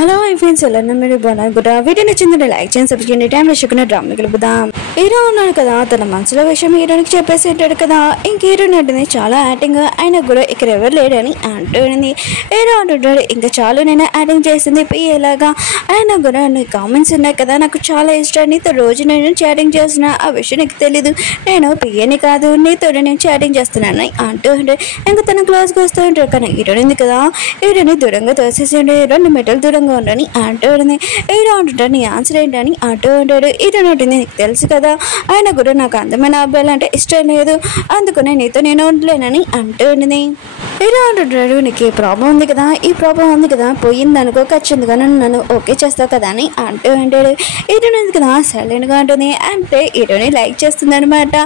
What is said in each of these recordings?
Hello my friends, ఎలా మీరు బాగున్నారు కూడా? వీడియో నచ్చిందంటే లైక్ చేయండి, సబ్స్క్రైబ్ చేయండి. టైం వేసుకున్న డ్రామా గెలుపుదాం. హీరో ఉన్నాడు కదా, తన మనసులో విషయం హీరోనికి చెప్పేసి ఉంటాడు కదా. ఇంక హీరో నటిని చాలా యాక్టింగ్, ఆయన కూడా ఇక్కడ ఎవరు లేడని అంటుంది. హీరో అంటుంటాడు, ఇంకా చాలు నేను యాక్టింగ్ చేసింది ఎలాగా. ఆయన కూడా నీ కామెంట్స్ ఉన్నాయి కదా, నాకు చాలా ఇష్టం, నీతో రోజు నేను చాటింగ్ చేస్తున్నా, ఆ విషయం నీకు తెలీదు, నేను పియ్యని కాదు, నీతో నేను చాటింగ్ చేస్తున్నాను అంటూ ఉంటాడు. ఇంకా తన క్లోజ్గా వస్తూ ఉంటాడు. కానీ హీరోని ఉంది కదా, హీరోని దూరంగా తోసేసిండు. 2 మీటర్లు దూరంగా ఉండని అంటూ ఉంటుంది. హీరో అంటుంటాడు, నీ ఆన్సర్ ఏంటని అంటూ ఉంటాడు. హీరో ఉంటుంది, నీకు తెలుసు కదా, ఆయన కూడా నాకు అందమైన అబ్బాయిలు అంటే ఇష్టం లేదు, అందుకనే నీతో నేను ఉండలేనని అంటూ ఉంటుంది. హీరో అంటుంటాడు, నీకు ఈ ప్రాబ్లం ఉంది కదా, ఈ ప్రాబ్లం ఉంది కదా, పోయిందనుకో ఖచ్చితంగా నన్ను ఓకే చేస్తావు కదా అని అంటూ ఉంటాడు. హీరోని ఉంది కదా సైలెంట్గా ఉంటుంది. అంటే హీరోని లైక్ చేస్తుంది అనమాట.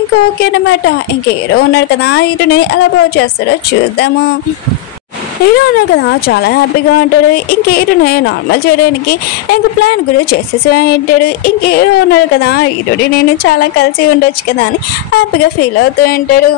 ఇంకా ఓకే అనమాట. ఇంక హీరో ఉన్నాడు కదా, హీరోని ఎలా బాగా చేస్తాడో చూద్దాము. హీరో ఉన్నాడు కదా, చాలా హ్యాపీగా ఉంటాడు. ఇంక హీరోని నార్మల్ చేయడానికి ఇంక ప్లాన్ కూడా చేసేసి ఉంటాడు. ఇంక హీరో ఉన్నాడు కదా, హీరోని నేను చాలా కలిసి ఉండొచ్చు కదా అని హ్యాపీగా ఫీల్ అవుతూ ఉంటాడు.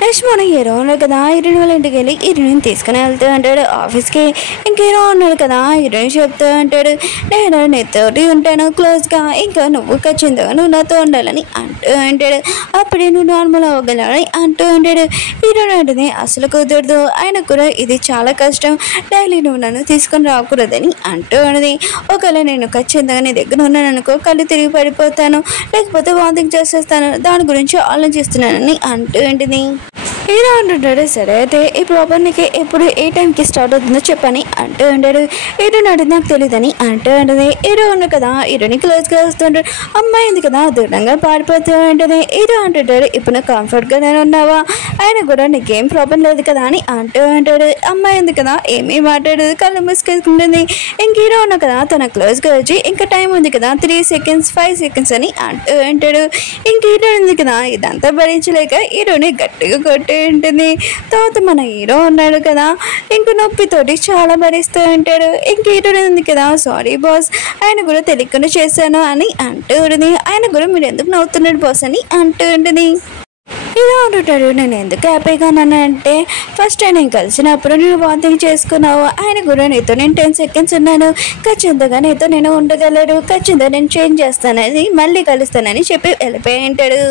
నెక్స్ట్ మన హీరో ఉన్నాడు కదా, హీరోని వాళ్ళ ఇంటికి వెళ్ళి హీరోని తీసుకుని వెళ్తూ ఉంటాడు ఆఫీస్కి. ఇంక హీరో ఉన్నాడు కదా, హీరోని చెప్తూ ఉంటాడు, నేను నీతోటి ఉంటాను క్లోజ్గా, ఇంకా నువ్వు ఖచ్చితంగా నువ్వు నాతో ఉండాలని అంటూ ఉంటాడు. అప్పుడే నువ్వు నార్మల్ అవ్వగలని అంటూ ఉంటాడు. హీరోని అంటే అసలు కుదరదు, ఆయన కూడా ఇది చాలా కష్టం, డైలీ నువ్వు నన్ను తీసుకొని రాకూడదని అంటూ ఉన్నది. ఒకవేళ నేను ఖచ్చితంగా నీ దగ్గర ఉన్నాను అనుకో, కళ్ళు తిరిగి పడిపోతాను, లేకపోతే వాంతింగ్ చేసేస్తాను, దాని గురించి ఆలోచిస్తున్నానని అంటూ ఉంటుంది. హీరో అంటుంటాడు, సరే అయితే ఈ ప్రాబ్లం నీకు ఎప్పుడు ఏ టైంకి స్టార్ట్ అవుతుందో చెప్పని అంటూ ఉంటాడు. హీరో నాడు నాకు తెలియదని అంటూ ఉంటుంది. హీరో ఉన్నాడు కదా, హీరోని క్లోజ్గా వస్తుంటాడు. అమ్మాయి ఉంది కదా, దూరంగా పారిపోతూ ఉంటుంది. హీరో అంటుంటాడు, ఇప్పుడు నువ్వు కంఫర్ట్గానే ఉన్నావా, ఆయన కూడా నీకేం ప్రాబ్లం లేదు కదా అని అంటూ ఉంటాడు. అమ్మాయి ఉంది కదా, ఏమీ మాట్లాడదు, కళ్ళు మూసుకెళ్తుంటుంది. ఇంక హీరో ఉన్నా కదా, తన క్లోజ్గా వచ్చి ఇంకా టైం ఉంది కదా, 3 seconds 5 seconds అని అంటూ ఉంటాడు. ఇంక హీరో ఉంది కదా, ఇదంతా భరించలేక హీరోని గట్టిగా కొట్టి ఉంటుంది. తర్వాత మన హీరో ఉన్నాడు కదా, ఇంక నొప్పితోటి చాలా భరిస్తూ ఉంటాడు. ఇంక హీరో ఉంది కదా, సారీ బాస్, ఆయన కూడా తెలియకుండా చేశాను అని అంటూ ఉంటుంది. ఆయన కూడా మీరు ఎందుకు నవ్వుతున్నాడు బాస్ అని అంటూ ఉంటుంది. హీరో అంటుంటాడు, నేను ఎందుకు హ్యాపీగా ఉన్నానంటే ఫస్ట్ నేను కలిసినప్పుడు నేను వాంతింగ్ చేసుకున్నావు, ఆయన కూడా నీతో నేను 10 seconds ఉన్నాను, ఖచ్చితంగా నీతో నేను ఉండగలడు, ఖచ్చితంగా నేను చేంజ్ చేస్తానని మళ్ళీ కలుస్తానని చెప్పి వెళ్ళిపోయి ఉంటాడు.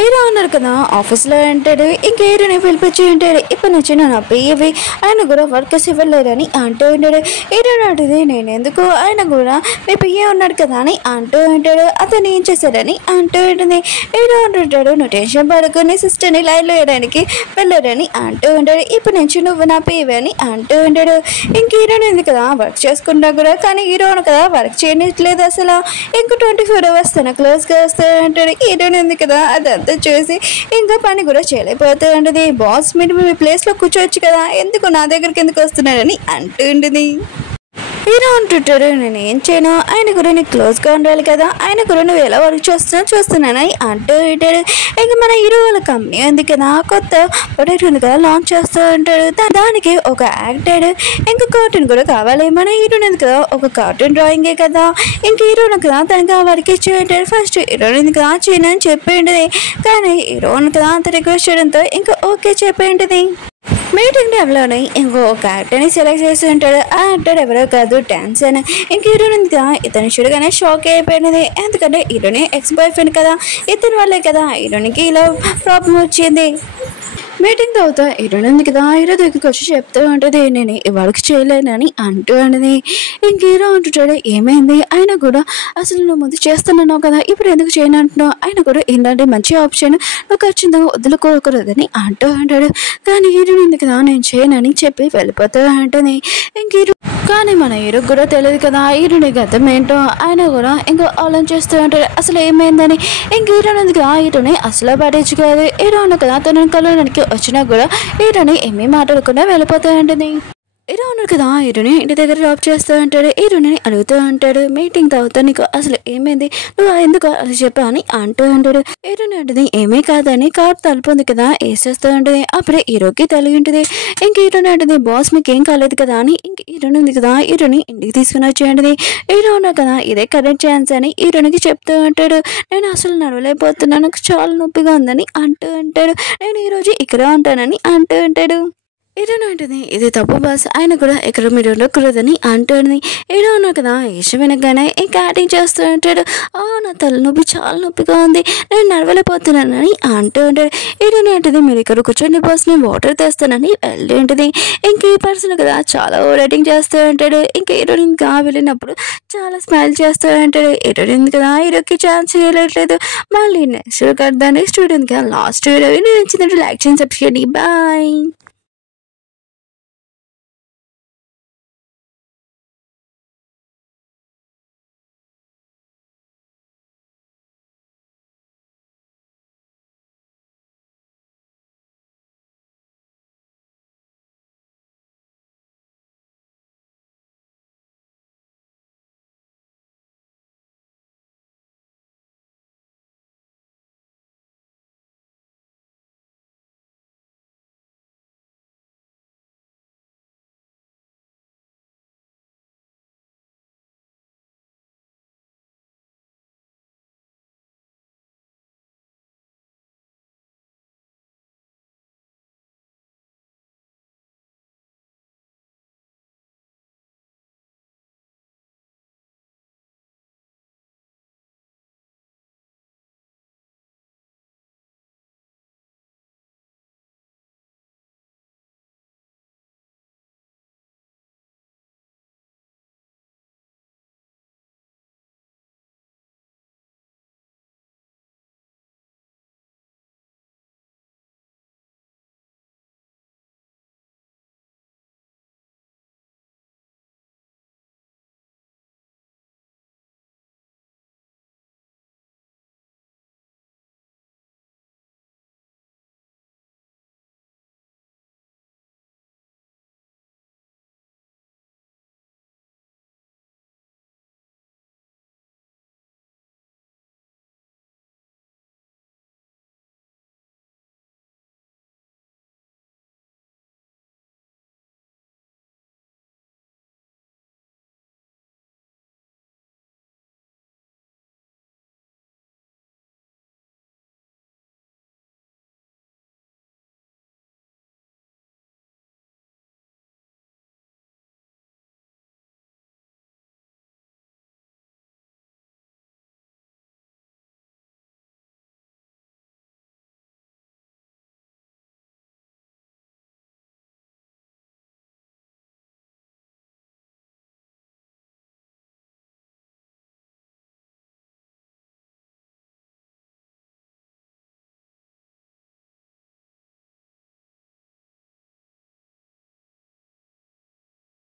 హీరో ఉన్నారు కదా, ఆఫీస్లో ఉంటాడు. ఇంక హీరోని పిలిపించి ఉంటాడు, ఇప్పటి నుంచి నన్ను పియ్యవి, ఆయన కూడా వర్కర్స్ ఇవ్వలేదని అంటూ ఉంటాడు. హీరో అంటుంది, నేను ఎందుకు, ఆయన కూడా మీ పియ్య ఉన్నాడు కదా అని అంటూ ఉంటాడు. అతను ఏం చేశాడని అంటూ ఉంటుంది. హీరో అంటుంటాడు, నువ్వు టెన్షన్ పడుకు, నీ సిస్టర్ని లైన్లో వేయడానికి వెళ్ళాడని అంటూ ఉంటాడు. ఇప్పటి నుంచి నువ్వు నా పియ్యవి అని అంటూ ఉంటాడు. ఇంక హీరోని ఉంది కదా, వర్క్ చేసుకుంటా కూడా, కానీ హీరో కదా వర్క్ చేయట్లేదు అసలు. ఇంక 24 hours తన క్లోజ్గా వస్తూ ఉంటాడు. హీరోని ఉంది కదా, అదంతా చూసి ఇంకా పని కూడా చేయలేకపోతూ ఉంటుంది. బాస్ మీరు మీ ప్లేస్లో కూర్చోవచ్చు కదా, ఎందుకు నా దగ్గరికి ఎందుకు వస్తున్నాడని అంటూ ఉంటుంది. హీరో అంటుంటాడు, నేను ఏం చేయను, ఆయన కూడా నీకు క్లోజ్గా ఉండాలి కదా, ఆయన కూడా నువ్వు ఎలా వర్క్ చూస్తున్నానని అంటూ ఉంటాడు. ఇంక మన హీరో వాళ్ళ కంపెనీ ఉంది కదా, కొత్త ప్రొడక్ట్ ఉంది కదా, లాంచ్ చేస్తూ ఉంటాడు. దానికి ఒక యాక్టెడ్ ఇంకా కార్టూన్ కూడా కావాలి. మన హీరోని ఉంది కదా, ఒక కార్టూన్ డ్రాయింగే కదా, ఇంక హీరోని కదా తనకి ఆ వర్క్ ఇచ్చి ఉంటాడు. ఫస్ట్ హీరోని ఉంది కదా చేయను అని చెప్పి ఉంటుంది. కానీ హీరోని కదా అంత రిక్వెస్ట్ చేయడంతో ఇంకా ఓకే చెప్పి ఉంటుంది. మీటింగ్ టైంలోనే ఇంకో ఒక యాక్టర్ని సెలెక్ట్ చేస్తూ ఉంటాడు. ఆ యాక్టర్ ఎవరో కాదు, డాన్స్ అని. ఇంక హీరోని ఉంది కదా, ఇతను చూడగానే షాక్ అయిపోయినది. ఎందుకంటే హీరోని ఎక్స్ బాయ్ ఫ్రెండ్ కదా, ఇతని వల్లే కదా హీరోనికి ఇలా ప్రాబ్లం వచ్చింది. మీటింగ్ తర్వాత హీరోని ఉంది కదా, హీరో దగ్గరికి వచ్చి చెప్తూ ఉంటుంది, నేను ఇవాళకి చేయలేనని అంటూ ఉంటుంది. ఇంక హీరో అంటుంటాడు, ఏమైంది, ఆయన కూడా అసలు నువ్వు ముందు చేస్తున్నావు కదా, ఇప్పుడు ఎందుకు చేయను అంటున్నావు, ఆయన కూడా ఇలాంటి మంచి ఆప్షన్ నువ్వు ఖచ్చితంగా వదులుకోకూడదని అంటూ ఉంటాడు. కానీ హీరోని ఉంది కదా, నేను చేయనని చెప్పి వెళ్ళిపోతూ ఉంటుంది. ఇంక హీరో కానీ మన హీరోకి కూడా తెలియదు కదా హీరోని గతం ఏంటో. ఆయన కూడా ఇంకా ఆలోచిస్తూ ఉంటాడు అసలు ఏమైందని. ఇంక హీరోని ఉంది కదా, హీరోని అసలు పట్టించుకోదు. హీరో ఉన్న కదా తనని కలవడానికి వచ్చినా కూడా హీరోని ఏమీ మాట్లాడకుండా వెళ్ళిపోతూ ఉంటుంది. హీరో ఉన్నాడు కదా, హీరోని ఇంటి దగ్గర డ్రాప్ చేస్తూ ఉంటాడు. హీరోని అడుగుతూ ఉంటాడు, మీటింగ్ తర్వాత నీకు అసలు ఏమైంది, నువ్వు ఎందుకు అది చెప్పా అని అంటూ ఉంటాడు. హీరోని అంటుంది, ఏమీ కాదని కార్ తలుపు ఉంది కదా వేసేస్తూ ఉంటుంది. అప్పుడే హీరోకి తెలియ ఉంటుంది. ఇంక హీరోని అంటుంది, బాస్ మీకు ఏం కాలేదు కదా అని. ఇంక హీరోని ఉంది కదా, హీరోని ఇంటికి తీసుకుని వచ్చేయండి. హీరో ఉన్నాడు కదా, ఇదే కరెక్ట్ ఛాన్స్ అని హీరోనికి చెప్తూ ఉంటాడు. నేను అసలు నడవలేకపోతున్నాను, నాకు చాలా నొప్పిగా ఉందని అంటూ ఉంటాడు. నేను ఈరోజు ఇక్కడ ఉంటానని అంటూ ఉంటాడు. హీరోయిన్ అంటుంది ఇది తప్పు బాస్, ఆయన కూడా ఇక్కడ మీరు ఉండకూడదని అంటుంది. హీరో ఉన్నారు కదా విషయం వినగానే ఇంకా యాక్టింగ్ చేస్తూ ఉంటాడు. నా తలనొప్పి చాలా నొప్పిగా ఉంది, నేను నడవలేకపోతున్నానని అంటూ ఉంటాడు. హీరోయిన్ అంటుంది మీరు ఇక్కడ కూర్చోండి బాస్, నేను వాటర్ తెస్తానని వెళ్ళి ఉంటుంది. ఇంక ఈ పర్సన్ కదా చాలా రేటింగ్ చేస్తూ ఉంటాడు. ఇంకా హీరోయిన్ గా వెళ్ళినప్పుడు చాలా స్మైల్ చేస్తూ ఉంటాడు. హీరోయిన్ కదా హీరోకి ఛాన్స్ చేయట్లేదు. మళ్ళీ నెక్స్ట్ కడదాన్ని స్టూడెంట్ కదా లాస్ట్ వీడియో నచ్చిందంటే లైక్ చేయండి, సబ్స్క్రైబ్ చేయండి. బాయ్.